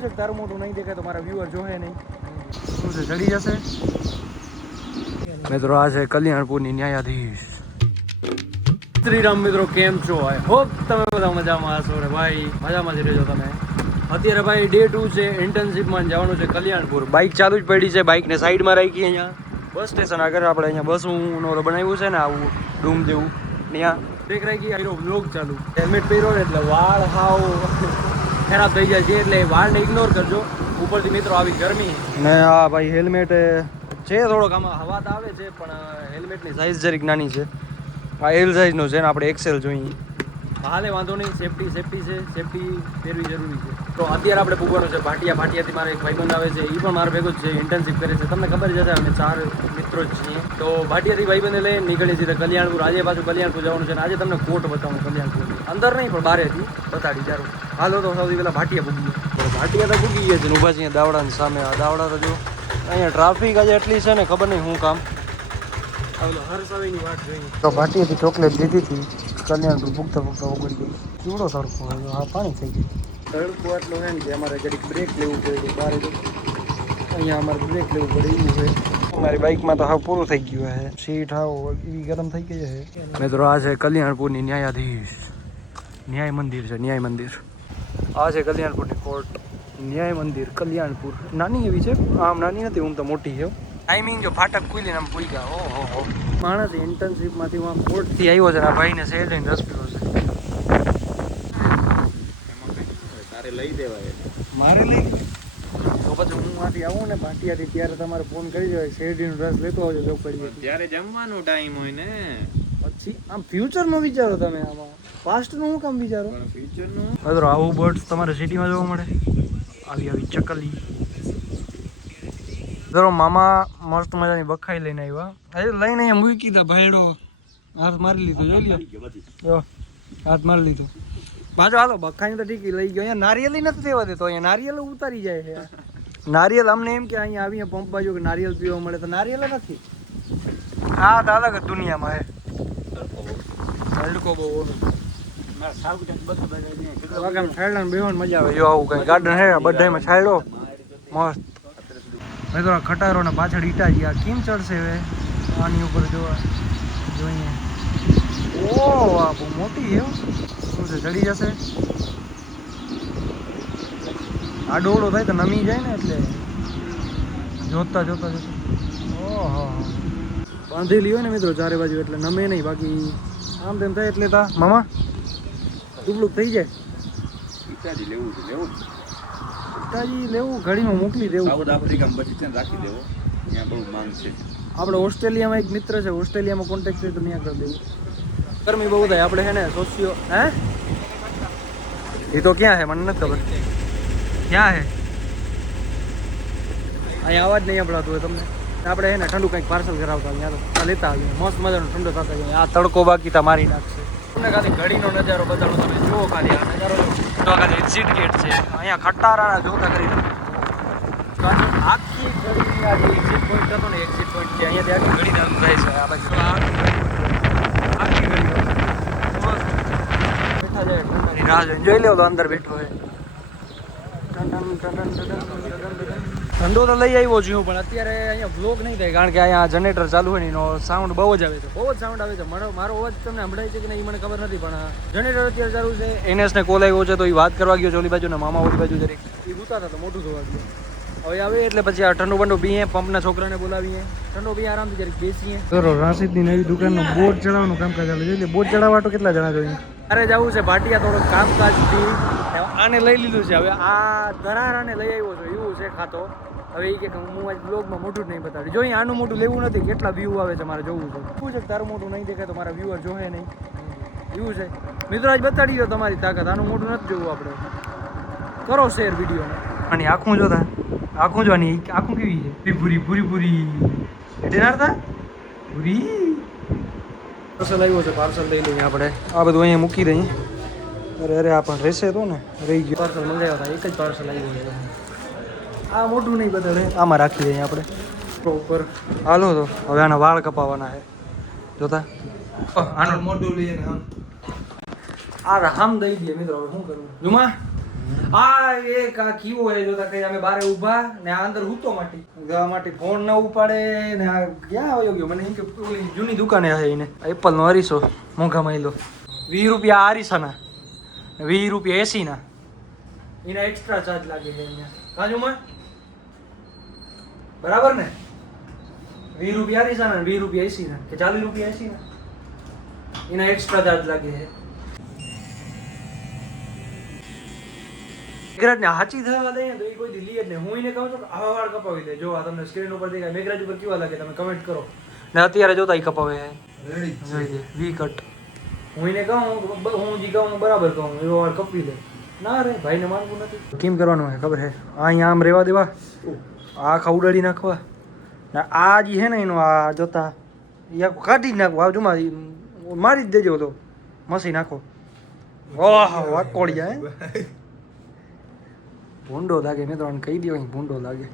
શું છે તારું મોટું નહીં દેખાય તો મારા વ્યુઅર જોહે નહીં. શું છે ચડી જશે મિત્રો? આ છે કલ્યાણપુરની ન્યાયાધીશ. શ્રીરામ મિત્રો, કેમ છો? આઈ હોપ તમે બધા મજામાં હશો. રે ભાઈ મજામાં જ રહેજો તમે. અત્યારે ભાઈ ડે 2 છે, ઇન્ટર્નશીપમાં જવાનું છે કલ્યાણપુર. બાઇક ચાલુ જ પડી છે, બાઇકને સાઈડમાં રાખી અહીંયા બસ સ્ટેશન આગળ. આપણે અહીંયા બસનું બનાવ્યું છે ને આવું ડૂમ જેવું, ત્યાં બ્રેક રાખી આનો બ્લોગ ચાલુ. હેલ્મેટ પહેર્યો ને એટલે વાળ હાવ ખરાબ થઈ જાય છે, એટલે વાળને ઇગ્નોર કરજો. ઉપરથી મિત્રો આવી ગરમી ને આ ભાઈ હેલ્મેટ છે થોડોક આમાં હવા તો આવે છે, પણ હેલ્મેટની સાઇઝ જરીક નાની છે. આ એલ સાઇઝનો છે ને આપણે એક્સેલ જોઈએ. હાલે વાંધો નહીં, સેફટી છે, સેફટી પહેરવી જરૂરી છે. તો અત્યારે આપણે પૂગવાનું છે ભાટિયા. ભાટિયાથી મારે એક ભાઈબંધ આવે છે, એ પણ મારા ભેગો જ છે, ઇન્ટર્નશીપ કરે છે. તમને ખબર જ હશે, અમે 4 મિત્રો જ છીએ. તો ભાટિયાથી ભાઈબંધને લઈને નીકળી સીધા કલ્યાણપુર. આજે પાછું કલ્યાણપુર જવાનું છે ને આજે તમને કોટ બતાવું કલ્યાણપુરની અંદર નહીં પણ બહારેથી બતાડી ચારું. હાલો તો સૌથી પહેલાં ભાટિયા પૂગીએ. ભાટિયા તો પૂગી ગયા છે ને ઊભા છે અહીંયા દાવડાની સામે. આ દાવડા તો જો અહીંયા ટ્રાફિક આજે એટલી છે ને ખબર નહીં શું કામ. હર્ષાવીની વાત જોઈએ તો ભાટિયાથી ચોકલેટ દીધી હતી, કલ્યાણપુર પૂગતા ઉગડી ગઈ. કેવડો તડકો હા પાણી થઈ ગયું. તડકો એટલો છે ને કે અમારે જરીક બ્રેક લેવું પડે. બહાર અહીંયા અમારે બ્રેક લેવું પડે એવું છે. અમારી બાઇકમાં તો હાવ પૂરું થઈ ગયું છે, સીટ હાવ એવી ગરમ થઈ ગઈ છે. મિત્રો આ છે કલ્યાણપુરની ન્યાયાધીશ. ન્યાય મંદિર છે, ન્યાય મંદિર. આ છે કલ્યાણપુરની કોર્ટ. ન્યાય મંદિર કલ્યાણપુર. નાની એવી છે, આમ નાની નથી, હું તો મોટી છે. ટાઈમિંગ જો ફાટક ખુલીને આમ ભૂલી ગયા. ઓહો માણસ ઇન્ટર્નશીપમાંથી હું કોર્ટથી આવ્યો છે ને ભાઈને શેરડીને રસ પીવો છે. તારે લઈ દેવાય મારે લઈ તો પછી હું આથી આવું ને ભાટિયાથી ત્યારે તમારે ફોન કરી દેવાય, શેરડીનો રસ લેતો આવજો જો પડીએ ત્યારે. જમવાનો ટાઈમ હોય ને પછી આમ ફ્યુચરનો વિચારો તમે, આમાં પાસ્ટનું હું કામ વિચારો? ફ્યુચરનું બરાબર. આવું બર્ડ્સ તમારે સિટીમાં જોવા મળે. આવી ચકલી. ધરો મામા મસ્ત મજાની બખાઈ લઈને આવ્યા. હજુ લઈને અહીંયા મૂકી દે ભેડો. હાથ મારી લીધો, જોઈ લ્યો હાથ મારી લીધો. પાછો હાલો બખાઈ તો ઠીક લઈ ગયો. અહીંયા નારિયેલ નથી દેવા દેતો, અહીંયા નારિયેલ ઉતારી જાય છે. નારિયેલ અમને એમ કે અહીંયા આવીને પંપ બાજુ કે નારિયેલ પીવા મળે, તો નારિયેલ નથી. આ તો અલગ જ દુનિયામાં હે. તડકો બહુ બેહવાની મજા આવે. જો આવું કઈ ગાર્ડન હે બધામાં છાયડો મસ્ત. મિત્રો ખટારો ને પાછળ ઈટાજી. આ કેમ ચડશે હવે આની ઉપર જોવા જોઈએ? ઓહ આ બહુ મોટી છે. શું છે ચડી જશે? આ ડોળો થાય તો નમી જાય ને, એટલે જોતા ઓહો બાંધેલી હોય ને મિત્રો ચારે બાજુ, એટલે નમે નહીં. બાકી આમ તેમ થાય એટલે તા મામા ટુકડુક થઈ જાય. ઈટાજી લેવું ઘડીમાં મોકલી દેવું. સાઉથ આફ્રિકામાં બધી રાખી દેવો, ત્યાં બહુ માંગ છે. આપણે ઓસ્ટ્રેલિયામાં એક મિત્ર છે, ઓસ્ટ્રેલિયામાં કોન્ટેક્ટ છે તો ત્યાં કરી દેવું. ગરમી બહુ થાય આપણે છે ને સોશિયો હે એ તો ક્યાં છે મને નથી ખબર. ક્યાં છે અહીંયા અવાજ નહીં સંભળાતું હોય તમને. આપણે છે ને ઠંડુ કંઈક પાર્સલ કરાવતા ત્યાં તો લેતા આવીએ. મસ્ત મજાનો ઠંડો થતા જાય. આ તડકો બાકી તા મારી નાખશે. તમને ખાલી ઘડીનો નજારો બતાડો. તમે જુઓ ખાલી આ નજારો. તો ખાલી એક્ઝિટ ગેટ છે અહીંયા ખટારાના જોતા કરી આખી ઘડી. આ જે એક્ઝિટ પોઈન્ટ હતો ને, એક્ઝિટ પોઈન્ટ છે અહીંયાથી આખી ઘડી ચાલુ થાય છે. આ બાજુ આખી ઘડી બેઠા જાય ઠંડાની રાહ જોઈને. જોઈ લો તો અંદર બેઠો હોય. ઠંડો તો લઈ આવ્યો છું પણ અત્યારે અહીંયા વ્લોગ નહીં થાય, કારણ કે અહીંયા જનરેટર ચાલુ હોય ને એનો સાઉન્ડ બહુ જ આવે છે. બહુ જ સાઉન્ડ આવે છે. મારો અવાજ તમને સંભળાય છે કે નહીં મને ખબર નથી, પણ જનરેટર અત્યારે ચાલુ છે. એનએસને કોલ આવ્યો છે તો એ વાત કરવા ગયો છે ઓલી બાજુ ને મામા ઓલી બાજુ જરીક એ ગુતા હતા તો મોટું થવા ગયું. હવે આવે એટલે પછી આ ઠંડો બંડો પીએ, પંપના છોકરાને બોલાવીએ, ઠંડો પીએ, આરામથી જરીક બેસીએ. બરો રાશિદની નવી દુકાનનું બોર્ડ ચડાવવાનું કામકાજ ચાલુ છે. એટલે બોર્ડ ચડાવવા તો કેટલા જણા જોઈએ? અરે જવું છે ભાટિયા થોડુંક કામકાજથી. આને લઈ લીધું છે. હવે આ ધરારાને લઈ આવ્યો છો એવું છે ખાતો. હવે એ કે હું આજ બ્લોગમાં મોટું જ નહીં બતાડી. જોઈએ આનું મોટું લેવું નથી, કેટલા વ્યૂ આવે છે મારે જોવું છે. શું છે તારું મોટું નહીં દેખાય તો મારા વ્યુઅર જોહે નહીં એવું છે. મિત્રો આજ બતાડી દો તમારી તાકાત. આનું મોટું નથી જોવું આપણે. કરો શેર વિડીયોને. અને આખું જોતા આખું જોવાની આખું કેવી છે? પૂરી એટેનારતા પૂરી. પાર્સલ આવ્યો છે, પાર્સલ લઈ લઈએ આપણે. આ બધું અહીંયા મૂકી દઈએ. અરે આ પણ રહેશે તો ને, રહી ગયો. પાર્સલ મંગાવ્યા હતા, એક જ પાર્સલ આવ્યું છે. આ મોટું નહીં બદલે, આમાં રાખી દઈએ આપણે ઉપર. હાલો તો હવે આના વાળ કપાવવાના છે જોતા. આનું મોટું લઈએ ને આ રામ દઈ દઈએ મિત્રો. હવે શું કરવું જુમા? આ એક આ કીવો હે જોતા કઈ અમે બારે ઊભા ને આ અંદર હૂતો માટી ગવા માટી ફોન ન ઉપાડે ને આ ક્યાં આવ્યો ગયો મને એમ કે ઓલી જૂની દુકાને હે એને એપલ નો અરીસો મોંઘા માઈલો 20 રૂપિયા આરીસાના 20 રૂપિયા 80 ના એના એક્સ્ટ્રા ચાર્જ લાગે છે અહીંયા કાજુમાં બરાબર ને 20 રૂપિયા આરીસાના 20 રૂપિયા 80 ના કે 40 રૂપિયા 80 ના એના એક્સ્ટ્રા ચાર્જ લાગે છે મેઘરાજ ને હાચી થવા દઈએ તો એ કોઈ દિલ્હી જ નહીં હું એને કહું છું કે આવા વાળ કપાવી દે જો આ તમને સ્ક્રીન ઉપર દેખાય મેઘરાજ ઉપર કેવા લાગે તમે કમેન્ટ કરો ને અત્યારે જોતા એ કપાવે રેડી વી કટ હું એને કહું હું જી કહું બરાબર કહું એવો વાળ કપી દે ના રે ભાઈને માનવું નથી કેમ કરવાનું હે ખબર હે અહીંયા આમ રેવા દેવા આખા ઉડાડી નાખવા ને આ જે હે ને એનો આ જોતા એ કાઢી જ નાખવા આવજુમાં મારી જ દેજો તો મસી નાખો ઓહ વાકોડિયા હે ભૂંડો લાગે મેં તો કહી દો અહીં ભૂંડો લાગે